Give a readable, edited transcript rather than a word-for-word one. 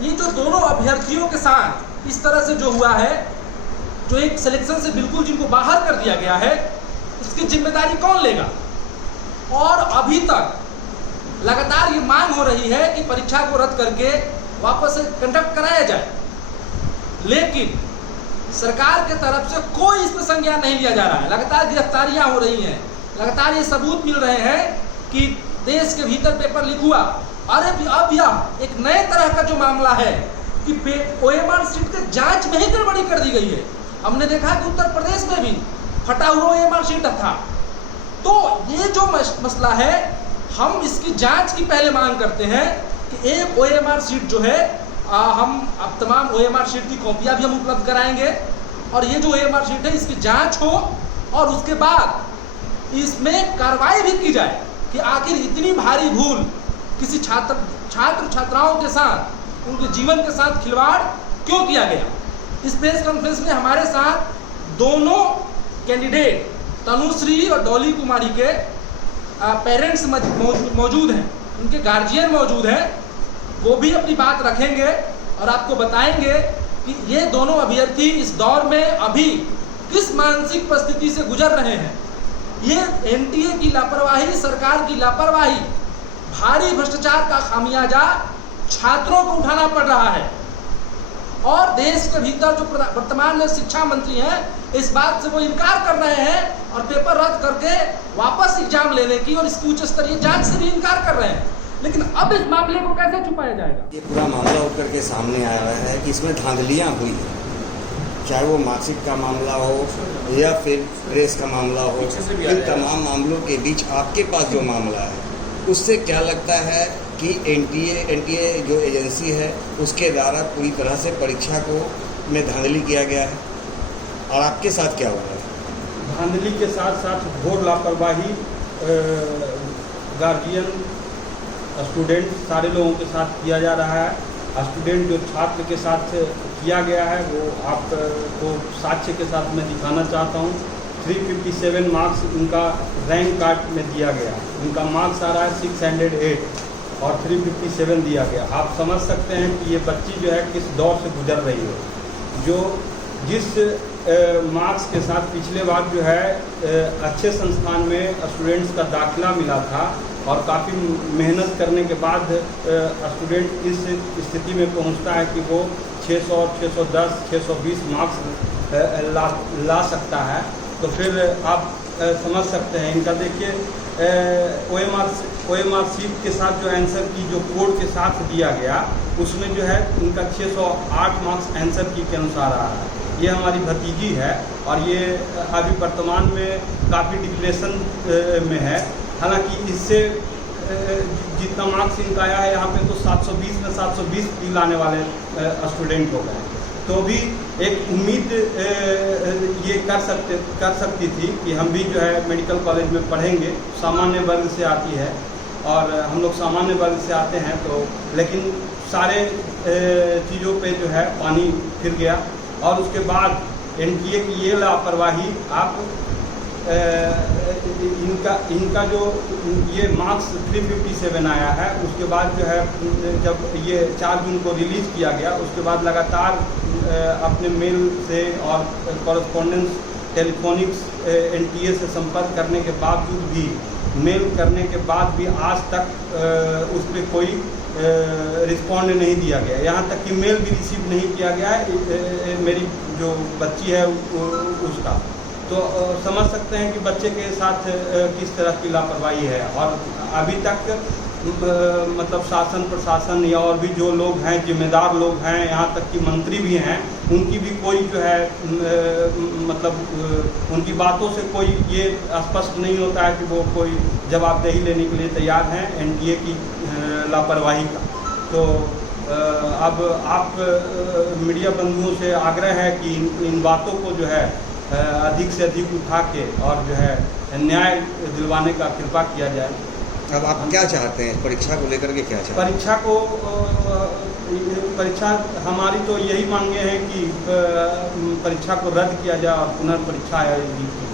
ये जो दोनों अभ्यर्थियों के साथ इस तरह से जो हुआ है, जो एक सिलेक्शन से बिल्कुल जिनको बाहर कर दिया गया है, इसकी जिम्मेदारी कौन लेगा? और अभी तक लगातार ये मांग हो रही है कि परीक्षा को रद्द करके वापस से कंडक्ट कराया जाए, लेकिन सरकार के तरफ से कोई इस पर संज्ञान नहीं लिया जा रहा है। लगातार गिरफ्तारियां हो रही हैं, लगातार ये सबूत मिल रहे हैं कि देश के भीतर पेपर लीक हुआ। अरे अब यह एक नए तरह का जो मामला है कि OMR शीट के जांच में ही गड़बड़ी कर दी गई है। हमने देखा कि उत्तर प्रदेश में भी फटा हुआ OMR शीट था। तो ये जो मसला है, हम इसकी जांच की पहले मांग करते हैं कि एक OMR शीट जो है, हम अब तमाम OMR शीट की कॉपियां भी हम उपलब्ध कराएंगे, और ये जो OMR शीट है इसकी जांच हो और उसके बाद इसमें कार्रवाई भी की जाए कि आखिर इतनी भारी भूल किसी छात्र छात्राओं के साथ, उनके जीवन के साथ खिलवाड़ क्यों किया गया। इस प्रेस कॉन्फ्रेंस में हमारे साथ दोनों कैंडिडेट तनुश्री और डॉली कुमारी के पेरेंट्स मौजूद हैं, उनके गार्जियन मौजूद हैं। वो भी अपनी बात रखेंगे और आपको बताएंगे कि ये दोनों अभ्यर्थी इस दौर में अभी किस मानसिक परिस्थिति से गुजर रहे हैं। ये NTA की लापरवाही, सरकार की लापरवाही, भारी भ्रष्टाचार का खामियाजा छात्रों को उठाना पड़ रहा है। और देश के भीतर जो वर्तमान में शिक्षा मंत्री हैं, इस बात से वो इनकार कर रहे हैं और पेपर रद्द करके वापस एग्जाम लेने की और इसकी उच्च स्तरीय जांच से भी इनकार कर रहे हैं। लेकिन अब इस मामले को कैसे छुपाया जाएगा? ये पूरा मामला उठकर के सामने आया है कि इसमें धांधलियां हुई हैं, चाहे वो मार्कशीट का मामला हो या फिर प्रेस का मामला हो। इन तमाम मामलों के बीच आपके पास जो मामला है, उससे क्या लगता है कि NTA जो एजेंसी है उसके द्वारा पूरी तरह से परीक्षा को में धांधली किया गया है, और आपके साथ क्या हुआ है? धांधली के साथ साथ घोर लापरवाही गार्जियन, स्टूडेंट, सारे लोगों के साथ किया जा रहा है। स्टूडेंट जो छात्र के साथ किया गया है वो आपको साक्ष्य के साथ मैं दिखाना चाहता हूँ। 357 मार्क्स उनका रैंक कार्ड में दिया गया, उनका मार्क्स आ रहा है 608 और 357 दिया गया। आप समझ सकते हैं कि ये बच्ची जो है किस दौर से गुजर रही है, जो जिस मार्क्स के साथ पिछले बार जो है अच्छे संस्थान में स्टूडेंट्स का दाखिला मिला था और काफ़ी मेहनत करने के बाद स्टूडेंट इस स्थिति में पहुंचता है कि वो 600, 610, 620 मार्क्स ला सकता है। तो फिर आप समझ सकते हैं इनका। देखिए OMR शीट के साथ जो आंसर की जो कोड के साथ दिया गया, उसमें जो है उनका 608 मार्क्स आंसर की के अनुसार आ रहा है। ये हमारी भतीजी है और ये अभी वर्तमान में काफ़ी डिप्रेशन में है। हालांकि इससे जितना मार्क्स इनका आया है यहाँ पे, तो 720 में 720 भी लाने वाले स्टूडेंट हो गए। तो भी एक उम्मीद ये कर सकती थी कि हम भी जो है मेडिकल कॉलेज में पढ़ेंगे। सामान्य वर्ग से आती है और हम लोग सामान्य वर्ग से आते हैं, तो लेकिन सारे चीज़ों पे जो है पानी फिर गया। और उसके बाद NTA की ये लापरवाही, आप इनका जो ये मार्क्स 357 आया है, उसके बाद जो है जब ये 4 जून को रिलीज़ किया गया, उसके बाद लगातार अपने मेल से और कॉरेस्पॉन्डेंस टेलीफोनिक्स NTA से संपर्क करने के बावजूद भी, मेल करने के बाद भी आज तक उस पर कोई रिस्पॉन्ड नहीं दिया गया। यहाँ तक कि मेल भी रिसीव नहीं किया गया है मेरी जो बच्ची है उसका। तो समझ सकते हैं कि बच्चे के साथ किस तरह की लापरवाही है। और अभी तक मतलब शासन प्रशासन या और भी जो लोग हैं, जिम्मेदार लोग हैं, यहाँ तक कि मंत्री भी हैं, उनकी भी कोई जो है मतलब उनकी बातों से कोई ये स्पष्ट नहीं होता है कि वो कोई जवाबदेही लेने के लिए तैयार हैं NTA की लापरवाही का। तो अब आप मीडिया बंधुओं से आग्रह है कि इन बातों को जो है अधिक से अधिक उठा के और जो है न्याय दिलवाने का कृपा किया जाए। अब आप क्या चाहते हैं परीक्षा को लेकर के? क्या चाहते हैं? परीक्षा हमारी तो यही मांगे हैं कि परीक्षा को रद्द किया जाए और पुनर्परीक्षा आयोजित की